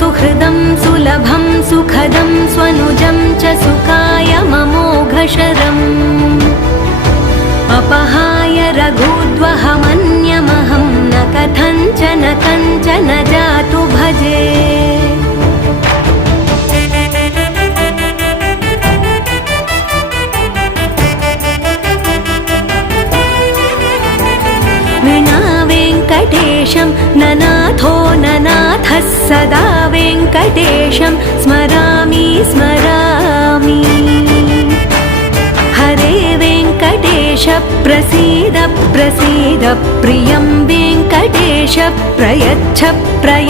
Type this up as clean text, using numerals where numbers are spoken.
सुहृदं सुलभं सुखदं स्वनुजं च सुखाय ममोघशरम् अपहाय रघुद्वहमन्यमहं न कथञ्चन कञ्चन जातु भजे। विना वेङ्कटेशं ननाथो ननाथः सदा वेङ्कटेशं स्मरामि स्मरामि। हरे वेङ्कटेश प्रसीद प्रसीद प्रियं वेङ्कटेश प्रयच्छ प्रयच्छ।